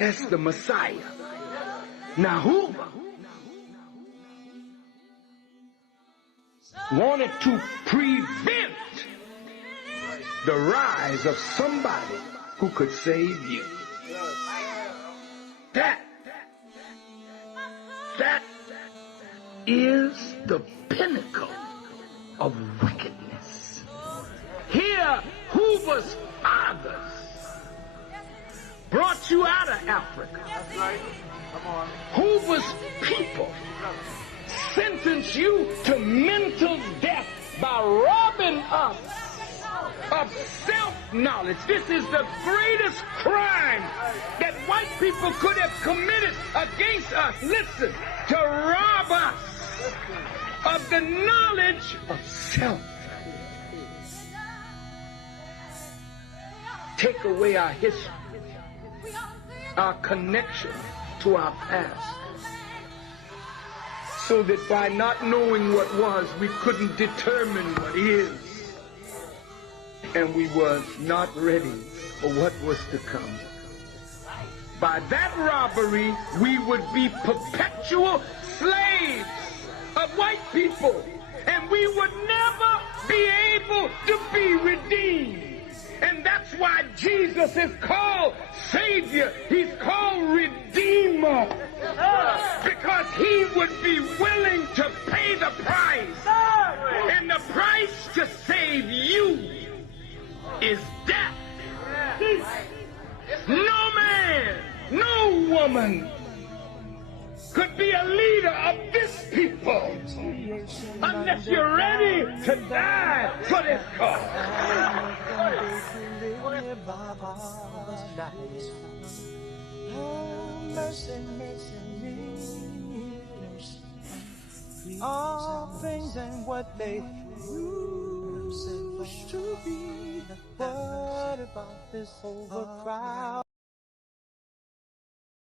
as the Messiah. Now Hoover wanted to prevent the rise of somebody who could save you. That is the pinnacle of wickedness. Here, Hoover's fathers brought you out of Africa. Hoover's people sentenced you to mental death by robbing us of self-knowledge. This is the greatest crime that white people could have committed against us. Listen, to rob us of the knowledge of self. Take away our history, our connection to our past, so that by not knowing what was, we couldn't determine what is. And we were not ready for what was to come. By that robbery, we would be perpetual slaves of white people, and we would never be able to be redeemed. And that's why Jesus is called Savior. He's called Redeemer, because he would be willing to pay the price. And the price to save you is death. No man, no woman could be a leader of this people unless you're ready to die for this cause. All things and what they used to be. What about this overcrowd?